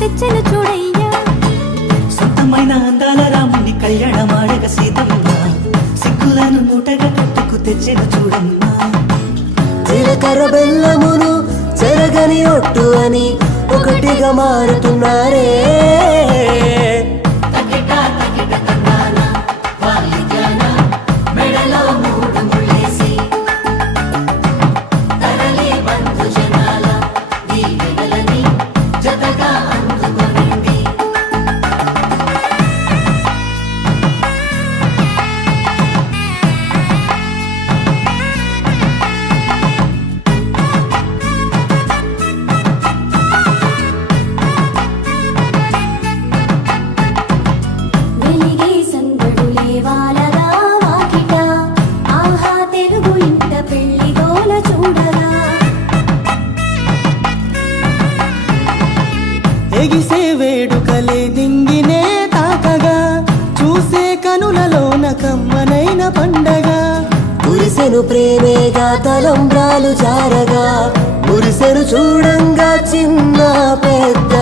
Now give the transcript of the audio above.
తెచ్చెను చూడయ్యా, సొంతమైన అందాల రాముని కళ్యాణమాడగ సీతమ్మ, సిగ్గులను మూటగా కట్టుకు తెచ్చెను చూడమ్మా. జీలకర్ర బెల్లమును చెరగని ఒట్టు అని ఒకటిగా మారుతున్నారే. ఎగిసే వేడుకలే నింగినే తాకగా, చూసే కనులలోన కమ్మనైన పండగ. కురిసెను ప్రేమేగా తలంబ్రాలు జారగా, మురిసెను చూడంగా చిన్న పెద్ద